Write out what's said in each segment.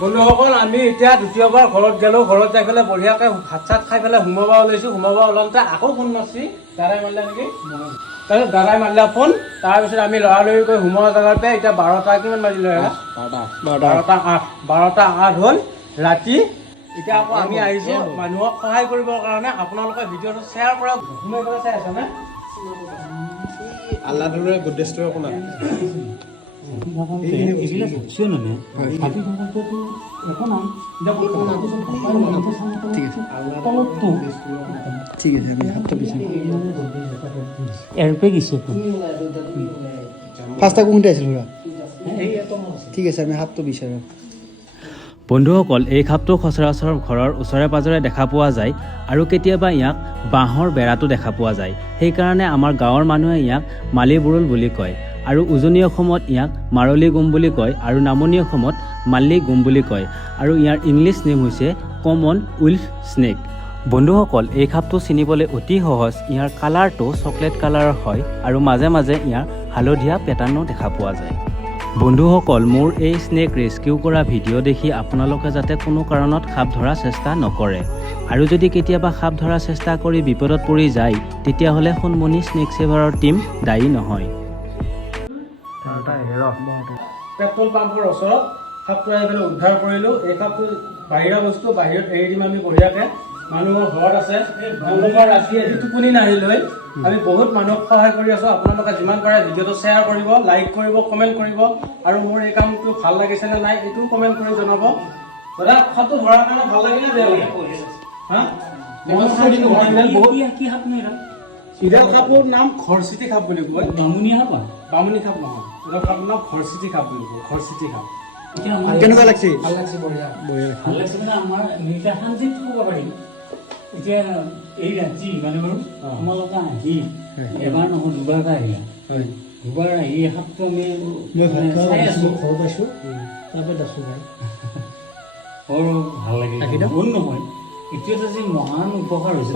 বন্ধুসকল আমি এতিয়া দ্বিতীয়বাৰ ঘৰত গেলো ঘৰত যাই পেলাই বঢ়িয়াকে ভাত চাত খাই পেলাই সোমাব ওলাইছো সোমাব ওলাওঁতে আকৌ ফোন মাৰছি দাদাই মাৰিলে নেকি তাৰপিছত দাদাই মাৰিলে ফোন তাৰপিছত আমি লৰালৰিকৈ সোমোৱা জেগাতে এতিয়া 12টা কিমান বাজিলে 12টা 8 হ'ল ৰাতি এতিয়া আকৌ আমি আহিছো মানুহক সহায় কৰিবৰ কাৰণে আপোনালোকে ভিডিঅ'টো শ্বেয়াৰ কৰক সোমাই পেলাই চাই আছে নে আল্লাহৰে গুডনেছটো অকণমান ঠিক আছে আমি হাতটা পিছাম ফাৰ্ষ্ট কোনটা আছিল ঠিক আছে আমি হাতটো বিচাৰোঁ বন্ধুসকল এই সাপটো সচৰাচৰ ঘৰৰ ওচৰে পাজৰে দেখা পোৱা যায় আৰু কেতিয়াবা ইয়াক বাঁহৰ বেৰাটো দেখা পোৱা যায় সেইকাৰণে আমাৰ গাঁৱৰ মানুহে ইয়াক মালি বুৰুল বুলি কয় আৰু উজনি অসমত ইয়াক মাৰলি গুম বুলি কয় আৰু নামনি অসমত মাল্লি গুম বুলি কয় আৰু ইয়াৰ ইংলিছ নেম হৈছে কমন উইল্ফ স্নেক বন্ধুসকল এই সাপটো চিনিবলৈ অতি সহজ ইয়াৰ কালাৰটো চকলেট কালাৰৰ হয় আৰু মাজে মাজে ইয়াৰ হালধীয়া পেটাৰ্ণো দেখা পোৱা যায় বন্ধুসকল মোৰ এই স্নেক ৰেস্কিউ কৰা ভিডিঅ' দেখি আপোনালোকে যাতে কোনো কাৰণত সাপ ধৰাৰ চেষ্টা নকৰে আৰু যদি কেতিয়াবা সাপ ধৰাৰ চেষ্টা কৰি বিপদত পৰি যায় তেতিয়াহ'লে সোণমণি স্নেক সেভাৰৰ টীম দায়ী নহয় পেট্ৰল পাম্পৰ ওচৰত সাপটো আহি পেলাই উদ্ধাৰ কৰিলোঁ এই সাপটো বাহিৰা বস্তু বাহিৰত এৰি দিম আমি বঢ়িয়াকৈ মানুহৰ ঘৰত আছে তেওঁলোকৰ ৰাতি আজি টোপনি নাহিলৈ আমি বহুত মানুহক সহায় কৰি আছোঁ আপোনালোকে যিমান পাৰে ভিডিঅ'টো শ্বেয়াৰ কৰিব লাইক কৰিব কমেণ্ট কৰিব আৰু মোৰ এই কামটো ভাল লাগিছে নে নাই এইটোও কমেণ্ট কৰি জনাব দাদা সাপটো ধৰাৰ কাৰণে ভাল লাগিলে বেয়া লাগে ইডাল সাপৰ নাম ঘৰচিটি সাপ বুলি কয় বামুণী সাপ নহয় ইডাল সাপৰ নাম ঘৰচিটি সাপ বুলি কয় ঘৰচিটি সাপ কেনেকুৱা লাগছে ভাল লাগছে বঢ়িয়া ভাল লাগছে মানে আমাৰ নিজে শান্তিত ক'ব পাৰিম এতিয়া এই ৰাতি মানে বাৰু তোমালোকে আহি এবাৰ নহয় দুবাৰকৈ আহিলা দুবাৰ আহি সাপটো আমি চাই আছোঁ ঘৰত আছোঁ তাৰপৰা আছোঁ বৰ ভাল লাগিল ভুল নহয় এতিয়াতো যে মহান উপকাৰ হৈছে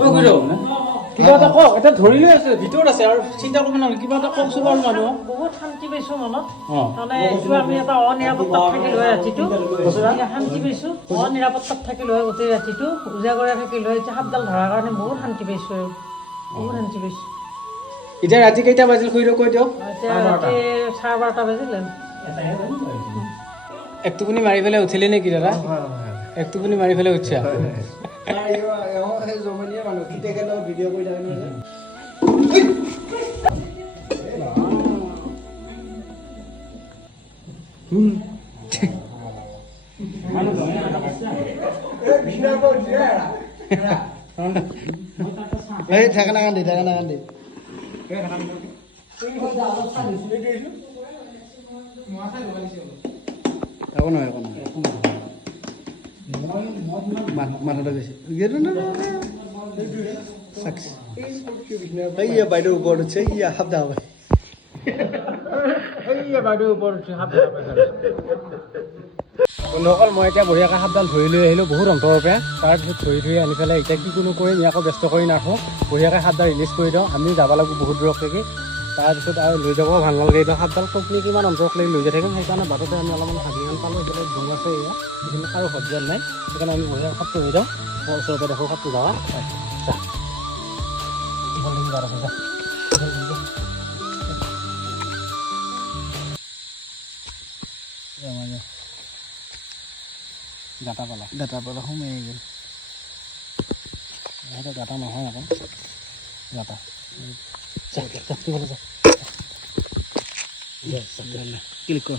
কিবা এটা কওক এটা ধৰি লৈ আছে ভিতৰত আছে আৰু চিন্তা কৰিব নালাগে কিবা এটা কওকচোন বাৰু মানুহক বহুত শান্তি পাইছো মনত মানে এইটো আমি এটা অনিৰাপত্তাত থাকিলো হয় ৰাতিটো শান্তি পাইছো অনিৰাপত্তাত থাকিলো হয় গোটেই ৰাতিটো উজাগৰে থাকিলো হয় এতিয়া সাপডাল ধৰাৰ কাৰণে বহুত শান্তি পাইছো আৰু বহুত শান্তি পাইছো এতিয়া ৰাতি কেইটা বাজিল খুৰি কৈ দিয়ক এতিয়া ৰাতি 12:30 বাজিলে এক টোপনি মাৰি পেলাই উঠিলি নেকি দাদা এক টোপনি মাৰি পেলাই উঠিছা ভিডিঅ' কৰি থাকে এই ঠেকানা কান্দি একো নহয় মাথাটা বেছি বাইদেউ ওপৰত উঠছে সাপ দা বন্ধুসকল মই এতিয়া বঢ়িয়াকৈ সাপডাল ধৰি লৈ আহিলোঁ বহুত অন্তৰৰ পৰা তাৰপিছত ধৰি আনি পেলাই এতিয়া কি কোনো কৰিম ইয়াকো ব্যস্ত কৰি নাথোঁ বঢ়িয়াকৈ সাপডাল ৰিলিজ কৰি দিওঁ আমি যাব লাগিব বহুত দূৰলৈকে তাৰপিছত আৰু লৈ যাব ভাল নালাগে এইটো সাপডাল কোকনি কিমান অন্তৰত লাগি লৈ যাই থাকিম সেইকাৰণে বাটতে আমি অলপমান হাবিখন পালোঁ এইফালে জং আছে এয়া সেইখিনি কাৰো সহ্য নাই সেইকাৰণে আমি বঢ়িয়াকৈ সাপটো লৈ যাওঁ মই ওচৰতে দেখোঁ সাপটো যাওঁ ডাটা পালা সোমাই গ'ল সেইটো গাটা নহয় আকৌ গাটা ক্লিক কৰ